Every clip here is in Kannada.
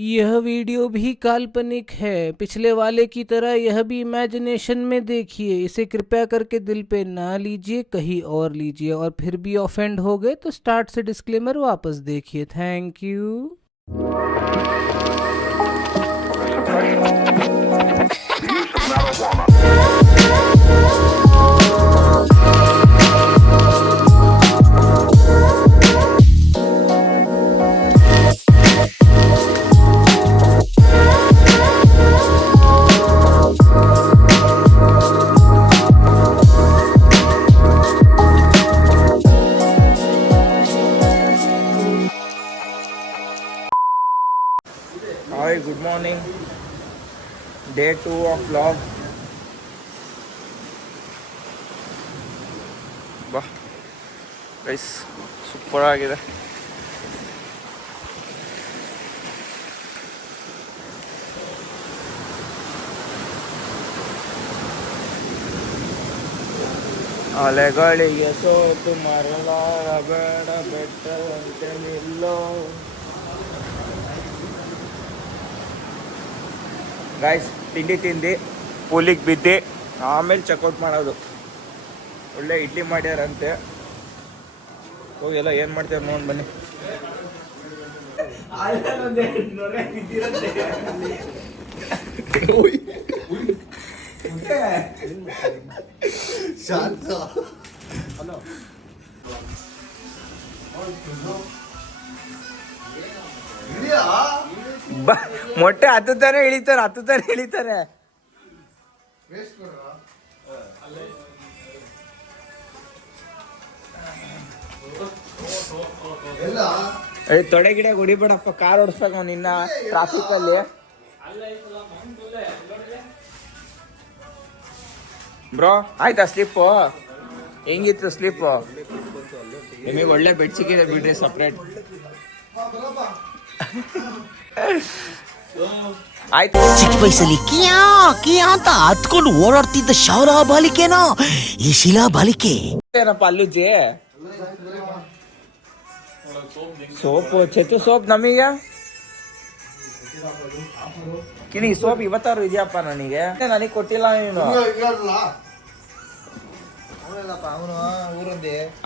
यह वीडियो भी काल्पनिक है। पिछले वाले की तरह यह भी इमेजिनेशन में देखिए। इसे कृपया करके दिल पे ना लीजिए, कहीं और लीजिए। और फिर भी ऑफेंड हो गए तो स्टार्ट से डिस्क्लेमर वापस देखिए। Thank you. Hi, good morning. Day 2 of vlog. ಬಾ ಗೈಸ್, ಸೂಪರ್ ಆಗಿದೆ. ಅಲೆಗಳಿಗೆ ಸೋತು ಮರಳಾಗಬೇಡ, ಬೆಟ್ಟದಂತೆ ನಿಲ್ಲೋ. ಗೈಸ್, ತಿಂಡಿ ತಿಂದು ಕೂಲಿಗೆ ಬಿದ್ದು ಆಮೇಲೆ ಚೆಕ್ಔಟ್ ಮಾಡೋದು. ಒಳ್ಳೆ ಇಡ್ಲಿ ಮಾಡ್ಯಾರಂತೆ. ಹೋಗೆಲ್ಲ ಏನು ಮಾಡ್ತಾರೆ ನೋಡಿ ಬನ್ನಿ. ಮೊಟ್ಟೆ ಹತ್ತುತ್ತಾನೆ ಇಳಿತಾರೆ. ತೊಡೆ ಗಿಡ ಹೊಡಿಬೇಡಪ್ಪ, ಕಾರ್ ಓಡಿಸ್ಬೇಕು ನಿನ್ನ ಟ್ರಾಫಿಕ್ ಅಲ್ಲಿ. ಬ್ರೋ ಆಯ್ತಾ ಸ್ಲಿಪ್ಪು? ಹೆಂಗಿತ್ತು ಸ್ಲಿಪ್ಪು? ನಿಮಗೆ ಒಳ್ಳೆ ಬೆಡ್ ಸಿಕ್ಕಿದೆ ಬಿಡ್ರಿ, ಸಪ್ರೇಟ್. ಆಯ್ತು. ಚಿಕ್ಕ ವಯಸ್ಸಲ್ಲಿ ಕಿಯಾ ಕಿಯಾ ಅಂತ ಹತ್ಕೊಂಡು ಓಡಾಡ್ತಿದ್ದ ಶಾಲಾ ಬಾಲಿಕೆನೋ ಈ ಶಿಲಾ ಬಾಲಿಕೆ. ಏನಪ್ಪ ಅಲ್ಲುಜ್ಜಿ ಸೋಪು ಚೆತ್ತು ಸೋಪ್ ನಮೀಗ ಕಿನಿ ಸೋಪ್ ಇವತ್ತಾರು ಇದೆಯಪ್ಪ ನನಗೆ ಕೊಟ್ಟಿಲ್ಲ ನೀನು.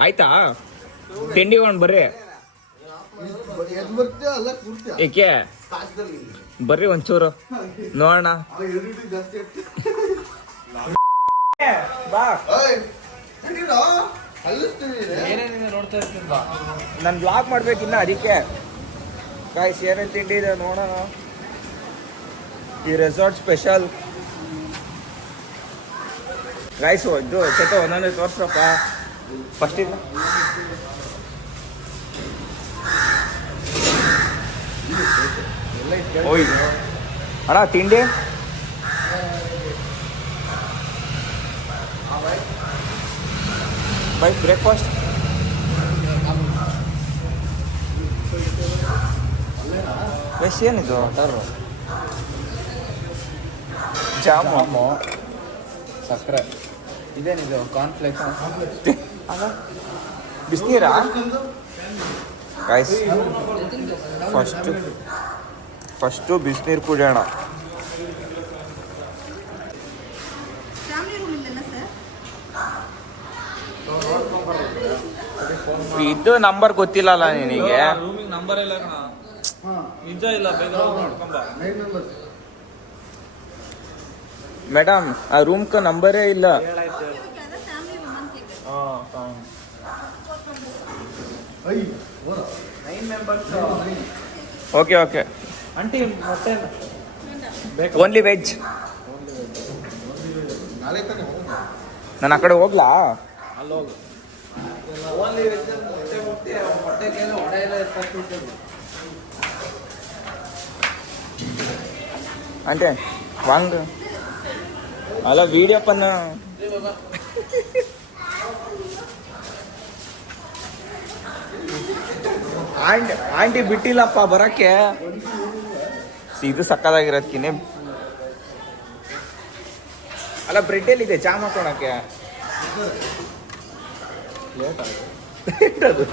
ಆಯ್ತಾ ತಿಂಡಿಗೊಂಡು ಬರ್ರಿ. ಏಕೆ ಬರ್ರಿ ಒಂಚೂರು ನೋಡೋಣ. ಬಾ, ನಾನು ಬ್ಲಾಗ್ ಮಾಡ್ಬೇಕಿನ್ನ, ಅದಕ್ಕೆ ಗಾಯ್ಸ್ ಏನೇನು ತಿಂಡಿ ಇದೆ ನೋಡೋಣ. ಈ ರೆಸಾರ್ಟ್ ಸ್ಪೆಷಲ್ ಗಾಯ್ಸು. ಇದು ಚೇತ ಒಂದೊಂದೇ ತೋರ್ಸಪ್ಪ. ಫಸ್ಟ್ ಇಲ್ಲ ಓಯ್ ಅಣ್ಣ ತಿಂಡಿ ಬೈ ಬ್ರೇಕ್ಫಾಸ್ಟ್. ಬಸ್ ಏನಿದು? ಜಾಮು, ಸಕ್ಕರೆ, ಇದೇನಿದು? ಕಾರ್ನ್ಫ್ಲೇಕ್ಸ್, ಬಿಸಿನೀರಾ? ಗಾಯ್ಸ್, ಫಸ್ಟು ಬಿಸಿನೀರು ಕುಡಿಯೋಣ. ಇದು ನಂಬರ್ ಗೊತ್ತಿಲ್ಲಲ್ಲ ನಿನಗೆ? ನಂಬರ್ ಇಲ್ಲ ನಿಜ ಇಲ್ಲ. ಮೇಡಮ್, ಆ ರೂಮ್ ಕ ನಂಬರೇ ಇಲ್ಲ. ಓಕೆ ಓಕೆ ಆಂಟಿ ಮೊಟ್ಟೆ ಓನ್ಲಿ ವೆಜ್. ನಾನು ಆ ಕಡೆ ಹೋಗ್ಲಾ? ಅಲ್ಲೋಗು. ಓನ್ಲಿ ವೆಜ್ ಮೊಟ್ಟೆಗೆ ಒಡೆ ಎಲ್ಲ అంటే వాంగ్ అలా వీడియో పన్న ಆಂಟಿ ಬಿಟ್ಟಿಲ್ಲಪ್ಪ ಬರಕ್ಕೆ. ಇದು ಸಕ್ಕದಾಗಿರೋದ್ಕಿನೇ. ಅಲ್ಲ ಬ್ರೆಡ್ ಎಲ್ಲಿದೆ ಚಾ ಮಾಡ್ಕೊಳಕ್ಕೆ? ಲೇಟ್ ಅದು.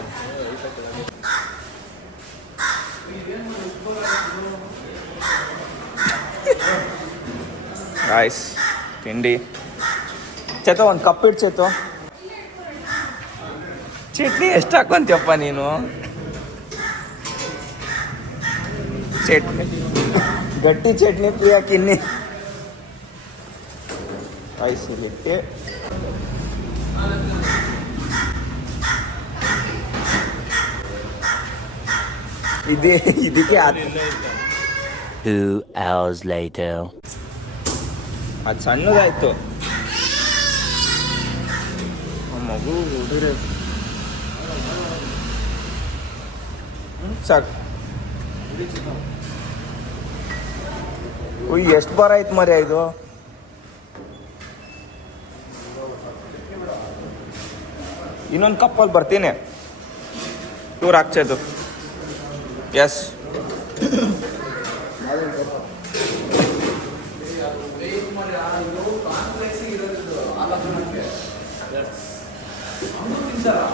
ಗಾಯ್ಸ್ ತಿಂಡಿ. ಚೇತೋ ಒಂದು ಕಪ್ ಇಟ್ಟು ಚೇತೋ. ಚಟ್ನಿ ಎಷ್ಟು ಹಾಕೊಂತೀಯಪ್ಪ ನೀನು? ಚಟ್ನಿ ಗಟ್ಟಿ ಚಟ್ನಿ ಪ್ರಿಯ ಕಿನ್ನಿ. ಐಸಿ ಗಟ್ಟಿ. ಇದಕ್ಕೆ 2 hours later. ಅದು ಸಣ್ಣದಾಯ್ತು. ಮಗು ಹುಡುಗ್ರೆ ಸಾಕು. ಉಯ್ ಎಷ್ಟು ಬಾರ ಆಯ್ತು ಮರಿ ಇದು. ಇನ್ನೊಂದು ಕಪ್ಪಲ್ಲಿ ಬರ್ತೀನಿ. ಇವ್ರು ಹಾಕ್ಸೋದು. ಎಸ್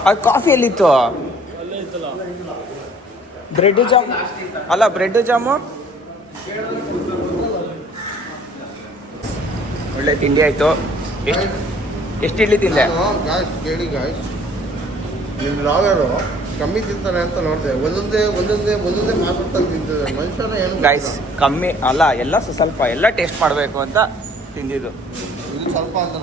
ಅದು ಕಾಫಿ ಎಲ್ಲಿತ್ತು? ಬ್ರೆಡ್ ಜಾಮ್ ಅಲ್ಲ, ಬ್ರೆಡ್ ಜಾಮು. ಒಳ್ಳೆ ತಿಂಡಿ ಆಯಿತು. ಎಷ್ಟು ಇಡ್ಲಿ ತಿಂದೆ? ಗಾಯ್ಸ್ ಕೇಳಿ ಗಾಯ್ಸ್, ನಿಮ್ಮ ಲಾಗರು ಕಮ್ಮಿ ತಿಂತಾನೆ ಅಂತ ನೋಡಿದೆ. ಒಂದೊಂದೇ ಮಾತಾಡ್ತಾನೆ ತಿಂತಿದ್ದಾರೆ ಮನುಷ್ಯನ. ಏನು ಗಾಯ್ಸ್ ಕಮ್ಮಿ ಅಲ್ಲ, ಎಲ್ಲ ಸ್ವಲ್ಪ ಎಲ್ಲ ಟೇಸ್ಟ್ ಮಾಡಬೇಕು ಅಂತ ತಿಂದಿದ್ದು. ಇದು ಸ್ವಲ್ಪ ಅಂತ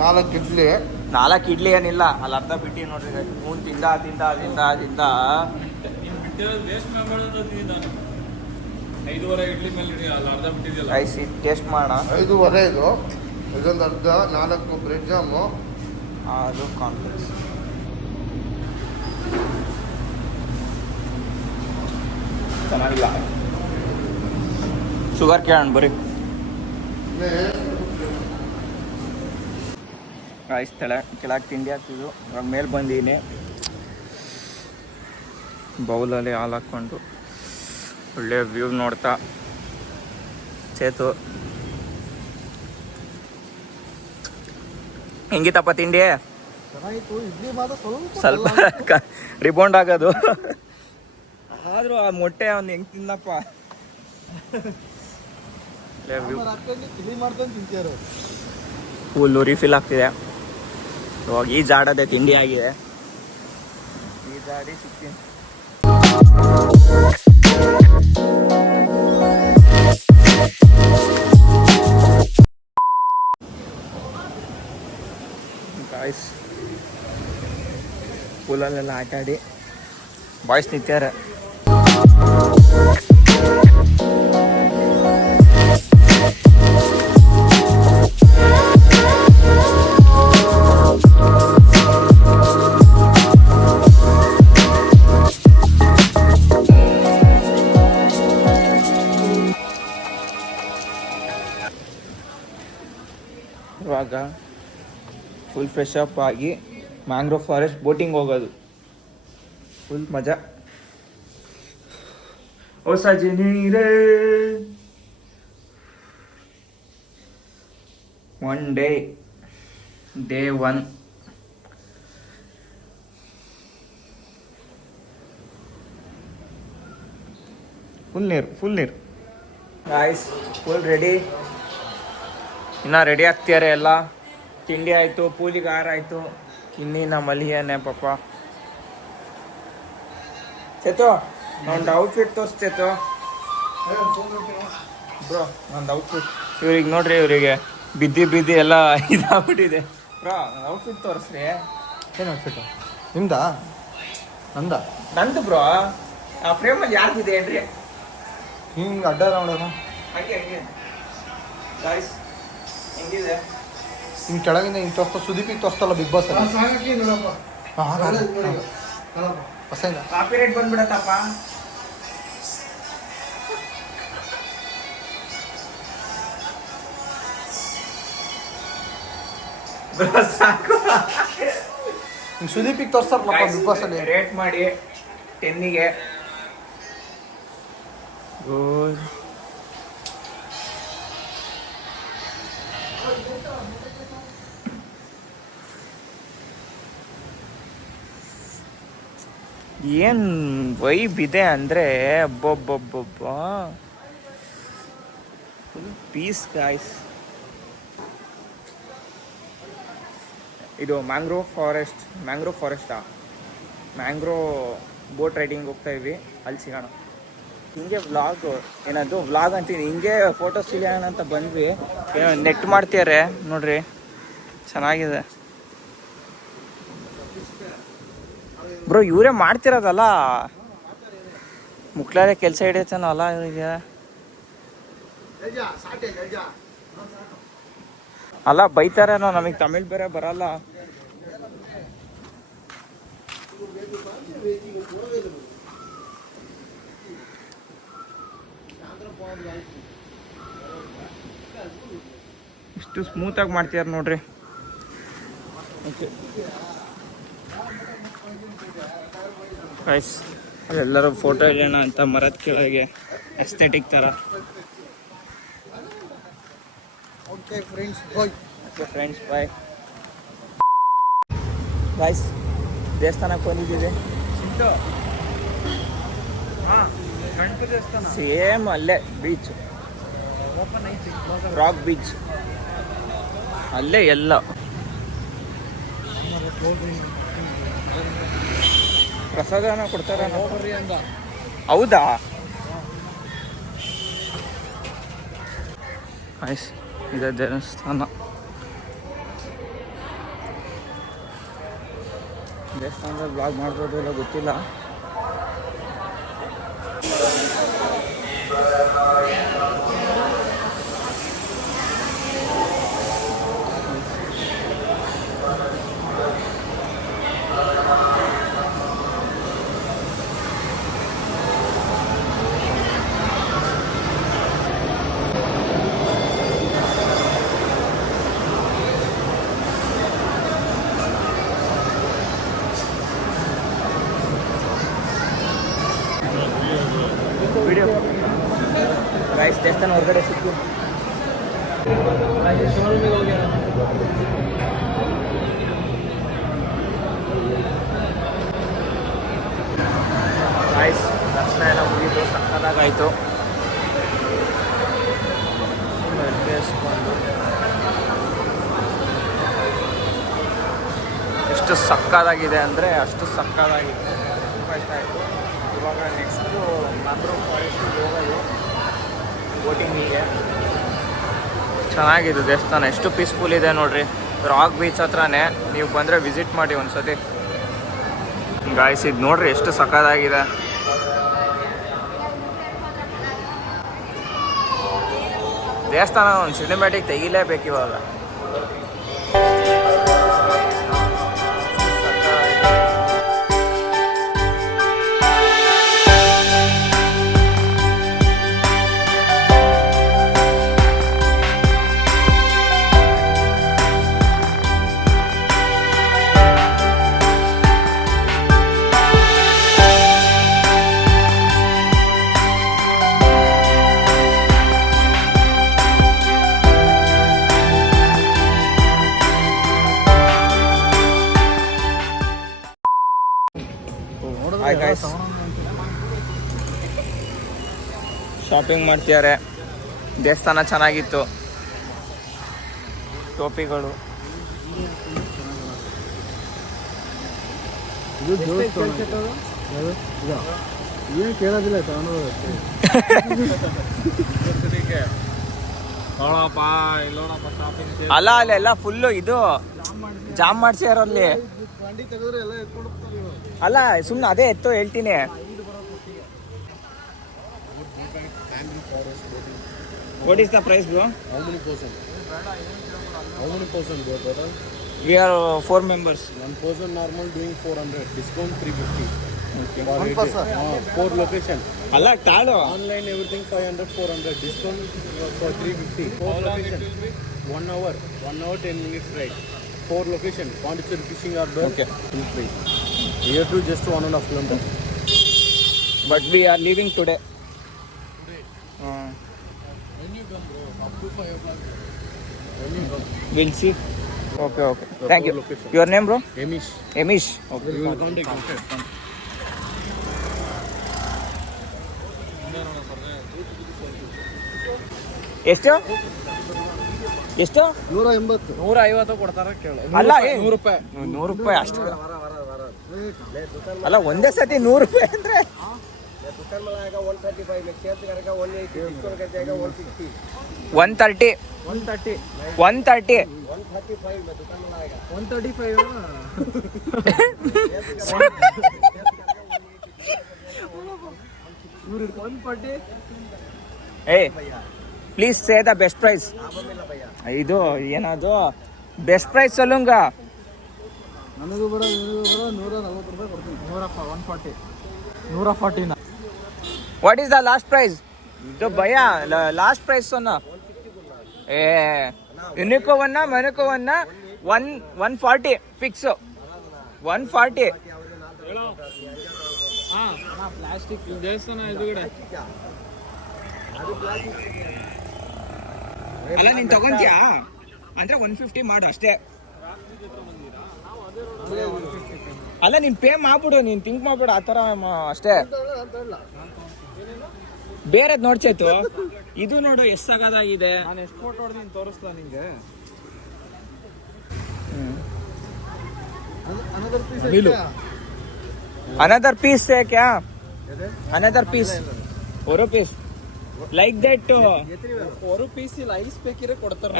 4 ಇಡ್ಲಿ. 4 ಇಡ್ಲಿ ಏನಿಲ್ಲ, ಅಲ್ಲಿ ಅರ್ಧ ಬಿಟ್ಟು ನೋಡ್ರಿ. ಹ್ಞೂ ತಿಂದ ನೀನು ಬಿಟ್ಟಿರೋದು ವೇಸ್ಟ್ ಮಾಡಬಾರ್ದು. ನಾನು 5.5 ಇಡ್ಲಿ ಮೇಲೆ ಇಡಿ, ಅಲ್ಲಿ ಅರ್ಧ ಬಿಟ್ಟಿದ್ಯಲ್ಲ. ರೈಸ್ ಟೇಸ್ಟ್ ಮಾಡೋಣ. 5.5 ಇದು, ಇದೊಂದು ಅರ್ಧ. 4 ಬ್ರೆಡ್ ಜಾಮು, ಅದು ಕಾನ್ಫ್ಲೆಕ್ಸ್. ಚೆನ್ನಾಗಿಲ್ಲ. ಶುಗರ್ ಕೇಳೋಣ ಬರೀ. ರೈಸ್ ಕೆಳಗೆ ತಿಂಡಿ ಹಾಕ್ತಿದ್ದು. ಇವಾಗ ಮೇಲೆ ಬಂದೀನಿ. ಬೌಲಲ್ಲಿ ಹಾಲು ಹಾಕ್ಕೊಂಡು ಒಳ್ಳೆ ವ್ಯೂ ನೋಡ್ತಾ ಚೇತು. ಹೆಂಗಿತ್ತಪ್ಪ ತಿಂಡಿ? ಚೆನ್ನಾಗಿತ್ತು. ಇಡ್ಲಿ ಮಾತ್ರ ಸ್ವಲ್ಪ ರಿಬೌಂಡ್ ಆಗೋದು. ಆದರೂ ಆ ಮೊಟ್ಟೆ ಅವ್ನು ಹೆಂಗೆ ತಿನ್ನಪ್ಪ. ತಿಳಿ ಮಾಡ್ಕೊಂಡು ತಿಂತೀಯಾರು. ಫುಲ್ಲು ರಿಫಿಲ್ ಆಗ್ತಿದೆ. ಇವಾಗ ಈ ಜಾಡದೆ ತಿಂಡಿ ಆಗಿದೆ. ಈ ಜಾಡಿ ಸಿಕ್ತೀನಿ. Guys ಪೂಲಲ್ಲೆಲ್ಲ ಆಟಾಡಿ boys ನಿಂತ್ಯಾರ. ಇವಾಗ ಫುಲ್ ಫ್ರೆಶ್ ಅಪ್ ಆಗಿ ಮ್ಯಾಂಗ್ರೋವ್ ಫಾರೆಸ್ಟ್ ಬೋಟಿಂಗ್ ಹೋಗೋದು. ಫುಲ್ ಮಜಾ. ಹೊಸ ನೀರೇ 1 ಡೇ 1. ಫುಲ್ ನೀರು ಗಾಯ್ಸ್. Full ready. ಇನ್ನು ರೆಡಿ ಆಗ್ತಿದ್ದಾರೆ ಎಲ್ಲ. ತಿಂಡಿ ಆಯಿತು, ಪೂಲಿಗೆ ಆರ ಆಯಿತು. ಇನ್ನಿನ ಮಲಿಯೇನೆ ಪಾಪ. ಚೇತು ಒಂದು ಔಟ್ಫಿಟ್ ತೋರಿಸ್ತೇತು ಬ್ರೋ. ಒಂದು ಔಟ್ಫಿಟ್ ಇವ್ರಿಗೆ ನೋಡ್ರಿ, ಇವರಿಗೆ ಬಿದ್ದಿ ಎಲ್ಲ ಇದಾಗ್ಬಿಟ್ಟಿದೆ. ಬ್ರೋ ಒಂದು ಔಟ್ಫಿಟ್ ತೋರಿಸ್ರಿ. ಏನು ಔಟ್ಫಿಟ್ಟು ನಿಮ್ದಾ? ನಂದು ಬ್ರೋ. ಆ ಫ್ರೇಮಲ್ಲಿ ಯಾರ್ದಿದೆ ಏನ್ರಿ? ಹಿಂಗೆ ಅಡ್ಡ ನೋಡೋಣ. ಹಾಗೆ ಗಾಯ್ಸ್ ಹೆಂಗಿದೆ? ಹಿಂಗೆ ಕೆಳಗಿಂದ ಹಿಂಗೆ ತೋರಿಸ್ತಾ ಸುದೀಪಿಗೆ ತೋರಿಸ್ತಲ್ಲ ಬಿಗ್ ಬಾಸ್ ಅಲ್ಲಿ. ಹೊಸ ಕಾಪಿ ರೇಟ್ ಬಂದ್ಬಿಡತ್ತಪ್ಪ. ಸಾಕು. ಹಿಂಗೆ ಸುದೀಪಿಗೆ ತೋರಿಸ್ತಾರಲ್ಲಪ್ಪ ಬಿಗ್ ಬಾಸ್ ಅಲ್ಲಿ. ರೇಟ್ ಮಾಡಿ 10ಗೆ. ಗುಡ್. ಏನು ವೈಬ್ ಇದೆ ಅಂದರೆ ಅಬ್ಬೊಬ್ಬೊಬ್ಬೊಬ್ಬ. Full peace guys. ಇದು ಮ್ಯಾಂಗ್ರೋವ್ ಫಾರೆಸ್ಟಾ ಮ್ಯಾಂಗ್ರೋ ಬೋಟ್ ರೈಡಿಂಗ್ ಹೋಗ್ತಾ ಇದ್ವಿ, ಅಲ್ಲಿ ಸಿಗೋಣ. ಹಿಂಗೆ ವ್ಲಾಗ್ ಅಂತೀನಿ, ಹಿಂಗೆ ಫೋಟೋಸ್ ಸಿಗೋಣ ಅಂತ ಬಂದ್ವಿ. ಏನೋ ನೆಟ್ ಮಾಡ್ತಿದ್ದಾರೆ ನೋಡ್ರಿ, ಚೆನ್ನಾಗಿದೆ ಬ್ರೋ. ಇವರೇ ಮಾಡ್ತಿರೋದಲ್ಲ, ಮುಕ್ಳಾರೆ ಕೆಲಸ ಹಿಡಿತಾನಲ್ಲ ಇವರಿಗೆ. ಅಲ್ಲ ಬೈತಾರೇನೋ, ನಮಗೆ ತಮಿಳ್ ಬೇರೆ ಬರಲ್ಲ. ಇಷ್ಟು ಸ್ಮೂತಾಗಿ ಮಾಡ್ತೀರ ನೋಡ್ರಿ. ಓಕೆ ಗೈಸ್, ಎಲ್ಲರೂ ಫೋಟೋ ಇಡೋಣ ಅಂತ ಮರದ ಕೆಳಗೆ ಎಸ್ಥೆಟಿಕ್ ಥರ. Okay friends bye. ಗೈಸ್, ದೇವಸ್ಥಾನಕ್ಕೆ ಬಂದಿದ್ದೀವಿ. ಸೇಮ್ ಅಲ್ಲೇ ಬೀಚ್, ರಾಕ್ ಬೀಚ್, ಅಲ್ಲೇ ಎಲ್ಲ. ಪ್ರಸಾದನ ಕೊಡ್ತಾರ, ಹೌದಾ? ಆಯ್ಸ್, ಇದೆ ದೇವಸ್ಥಾನ. ದೇವಸ್ಥಾನದಲ್ಲಿ ಬ್ಲಾಗ್ ಮಾಡ್ಬೋದು ಇಲ್ಲ ಗೊತ್ತಿಲ್ಲ. ವಿಡಿಯೋ ಗೈಸ್, ದೇವಸ್ಥಾನ ಹೊರಗಡೆ ಸಿಕ್ಕು. ಗೈಸ್, ದರ್ಶನ ಎಲ್ಲ ಮುಗಿದು ಸಕ್ಕದಾಗಾಯಿತು. ಎಷ್ಟು ಸಕ್ಕದಾಗಿದೆ ಅಂದರೆ ಅಷ್ಟು ಸಕ್ಕದಾಗಿದೆ, ತುಂಬ ಇಷ್ಟ ಆಯಿತು. ಇವಾಗ ನೆಕ್ಸ್ಟು ಮ್ಯಾಂಗ್ರೋವ್ ಫಾರೆಸ್ಟಿಗೆ ಹೋಗೋದು ಬೋಟಿಂಗಿಗೆ. ಚೆನ್ನಾಗಿದೆ ದೇವಸ್ಥಾನ, ಎಷ್ಟು ಪೀಸ್ಫುಲ್ ಇದೆ ನೋಡ್ರಿ. ರಾಕ್ ಬೀಚ್ ಹತ್ರನೇ, ನೀವು ಬಂದರೆ ವಿಸಿಟ್ ಮಾಡಿ ಒಂದ್ಸತಿ. ಗಾಯ್ಸ್, ಇದು ನೋಡ್ರಿ ಎಷ್ಟು ಸಕ್ಕದಾಗಿದೆ. ದೇವಸ್ಥಾನ ಒಂದು ಸಿನಿಮ್ಯಾಟಿಕ್ ತೆಗಿಲೇಬೇಕು ಇವಾಗ. ಹಾಯ್ ಗೈಸ್, ಶಾಪಿಂಗ್ ಮಾಡ್ತಿದ್ದಾರೆ. ದೇವಸ್ಥಾನ ಚೆನ್ನಾಗಿತ್ತು. ಟೋಪಿಗಳು ಏನು ಕೇಳೋದಿಲ್ಲ, ಅಲ್ಲ ಅಲ್ಲೆಲ್ಲ ಫುಲ್ಲು ಇದು ಜಾಮ್ ಮಾಡ್ಸ್ಯಾರಲ್ಲಿ. ಅಲ್ಲ ಸುಮ್ಮನೆ ಅದೇ ಎತ್ತು ಹೇಳ್ತೀನಿ. What is the price bro? How many person go total? We are 4 members. One person normal doing 400, discount 350. One person. 4 location. ಅಲ್ಲ ತಾಳು. Online everything 500, 400. Discount for 350. 4 location. 1 hour 10 minutes ride. 4 location. Pondicherry fishing outdoor. Okay. Free. Here to just 1.5 kilometer. But we are leaving today. When you come bro, up to 5 o'clock. When you come. We'll see. Okay. Thank you. Location. Your name bro? Amish. Okay. You will contact. ಎಷ್ಟು ಎಷ್ಟು 150 ಕೊಡ್ತಾರ ಕೇಳು. ಅಲ್ಲ 100 ರೂಪಾಯಿ. 100 ರೂಪಾಯಿ ಅಷ್ಟು ಅಲ್ಲ ಒಂದೇ ಸತಿ 100 ರೂಪಾಯಿ ಅಂದ್ರೆ 130 ಏ please say the best price. ಇದು ಏನದು ಬೆಸ್ಟ್ ಪ್ರೈಸ್ ಸಲುಂಗ. ನನಗೂ ಬರೋ 140 ರೂಪಾಯಿ ಕೊಡ್ತೀನಿ. 140 140 what is the last price? ಇದು ಭಯ ಲಾಸ್ಟ್ ಪ್ರೈಸ್ ಸೊನ್ನ ಏ ಯುನಿಕೋವನ್ನ ಮನಿಕೋವನ್ನ 140 ಫಿಕ್ಸ್ 140. ಪ್ಲಾಸ್ಟಿಕ್ ದೇವಸ್ಥಾನ ಎದುರುಗಡೆ ಅಲ್ಲ ನೀನ್ ತಗೊಂತೀಯಾ ಅಂದ್ರೆ 150 ಮಾಡು ಅಷ್ಟೇ. ಅಲ್ಲ ನೀನ್ ಪೇ ಮಾಡ್ಬಿಡು, ನೀನ್ ಥಿಂಕ್ ಮಾಡ್ಬಿಡು ಆ ಥರ ಅಷ್ಟೇ. ಬೇರೆದ್ ನೋಡ್ಚೇತು, ಇದು ನೋಡು ಎಷ್ಟು ಸಾಕಾಗಿದೆ. ನಾನು ಎಷ್ಟು ಫೋಟೋ ಹೊಡೆದು ತೋರಿಸ್ತಾ ನಿಂಗೆ. अनदर पीस है क्या? अनदर पीस और पीस लाइक दैट ಒಂದು ಪೀಸ್ ಇಲ್ಲ, ಐಸ್ ಬೇಕಿದ್ರೆ ಕೊಡ್ತಾರೆ.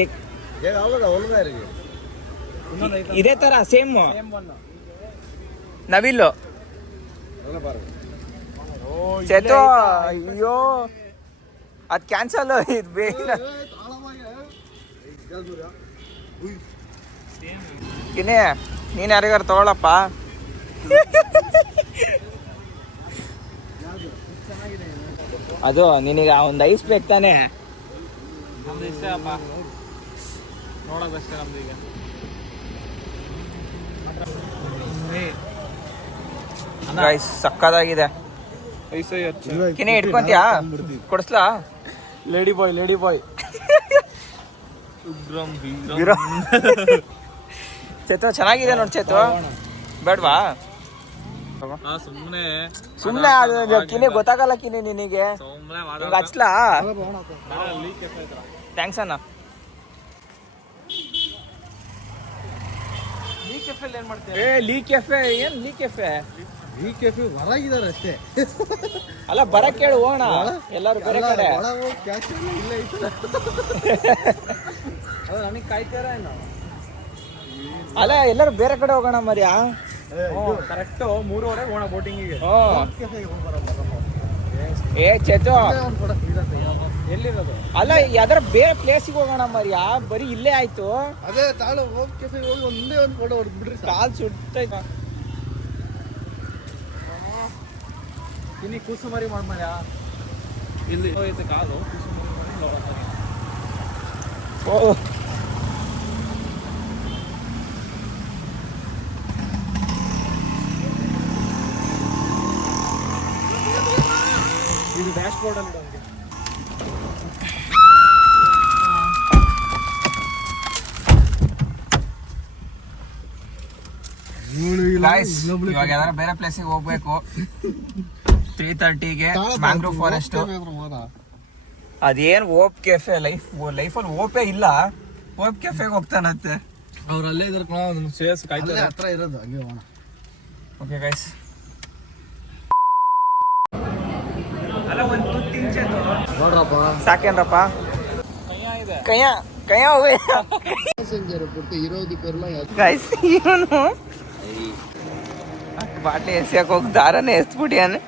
एक ಇದೇ ತರ ಸೇಮ್ ನವಿಲು ಚೇತು. ಅಯ್ಯೋ ಅದ್ ಕ್ಯಾನ್ಸಲ್ ಇದು ಬೇಗ ಕಿನೇ ನೀನ್ ಯಾರಿಗಾರು ತಗೊಳಪ್ಪ. ಅದು ನಿನಗೆ ಒಂದು ಐಸ್ ಬೇಕು ತಾನೆ? ನಮ್ದು ಇಷ್ಟ ಅಪ್ಪ, ನೋಡೋದಷ್ಟೇ ನಮ್ದು. ಈಗ ಗೈಸ್ ಸಕ್ಕದಾಗಿದೆ. ಕಿನೇ ಇಟ್ಕೊಂತೀಯಾ? ಕೊಡಿಸ್ಲಾ? ಲೇಡಿ ಬಾಯ್ ಚೇತು ಚೆನ್ನಾಗಿದೆ ನೋಡಿ ಚೇತು, ಬೇಡವಾ? ಸುಮ್ಮನೆ ಸುಮ್ಮನೆ ಕಿನಿ ಗೊತ್ತಾಗಲ್ಲ ಕಿನಿ ನಿನಗೆ. ಸುಮ್ಮನೆ ಹಿಂಗ ಹಚ್ಲಾ? ಥ್ಯಾಂಕ್ಸ್ ಅಣ್ಣ. ಏ ಲೀ ಕೆಫೆ ಏನ್ ಲೀ ಕೆಫೆ? ಈ ಕೆಫೆ ಹೊರಗಿದ್ದಾರೆ ಅಷ್ಟೇ. ಅಲ್ಲ ಬರಕ್ ಕೇಳು ಹೋಗೋಣ ಎಲ್ಲಾರು ಬೇರೆ ಕಡೆ. ಇಲ್ಲ ನನಗೆ ಕಾಯ್ತಾರ ಅಲ್ಲ ಎಲ್ಲರೂ ಬೇರೆ ಕಡೆ ಹೋಗೋಣ ಮರ್ಯಾ. ಕರೆಕ್ಟ್ 3:30 ಹೋಗೋಣ ಬೋಟಿಂಗಿಗೆ. ಏ ಚೇತು ಎಲ್ಲಿರೋದು? ಅಲ್ಲ ಯಾವ್ದಾರ ಬೇರೆ ಪ್ಲೇಸಿಗೆ ಹೋಗೋಣ ಮರ್ಯಾ, ಬರೀ ಇಲ್ಲೇ ಆಯ್ತು. ಅದೇ ತಾಳು ಹೋಗಿ ಕೆಫೆಗೆ ಹೋಗಿ ಒಂದೇ ಒಂದು ಫೋಟೋ ಹೊಡೆದ್ಬಿಡ್ರಿ. ಕಾಲ್ ಸುಟ್ಟೈತ. ಇನ್ನು ಕೂಸುಮಾರಿ ಮಾಡ್ಮಾರ ಇಲ್ಲಿ ಹೋಯ್ತು ಕಾಲು. ಓ ಇದು ಡ್ಯಾಶ್ ಬೋರ್ಡ್ ಅಲ್ಲಿ ಇಡೋಂಗೆ. ಗೈಸ್ ಇವಾಗ ಯಾವ್ದಾರ ಬೇರೆ ಪ್ಲೇಸಿಗೆ ಹೋಗ್ಬೇಕು. 3:30ಗೆ ಮ್ಯಾಂಗ್ರೋವ್ ಫಾರೆಸ್ಟ್. ಅದೇನ್ ಓಪ್ ಕೆಫೆ ಲೈಫಲ್ಲಿ ಓಪೇ ಇಲ್ಲ. ಓಪ್ ಕೆಫೆಗೆ ಹೋಗ್ತಾನಂತೆ. ಅವ್ರು ಅಲ್ಲೇ ಇದ್ರ ಸೇರ್ಸ್ ಕಾಯ್ತಾರೆ. ಹತ್ರ ಇರೋದು ಹಂಗೆ ಹೋಗೋಣ. Okay guys. ಅಲ್ಲ ಒಂದು ತುತ್ತು ತಿಂಚೇತು ನೋಡ್ರಪ್ಪ ಸಾಕೇನ್ರಪ್ಪ? ಕೈಯ ಕೈಯ ಹೋಗಿ ಗೈಸ್ ಇವನು ಬಾಟ್ಲಿ ಎಸ್ಯಾಕ ಹೋಗಿ ದಾರನೇ ಎಸ್ಬಿಟ್ಯಾನೆ.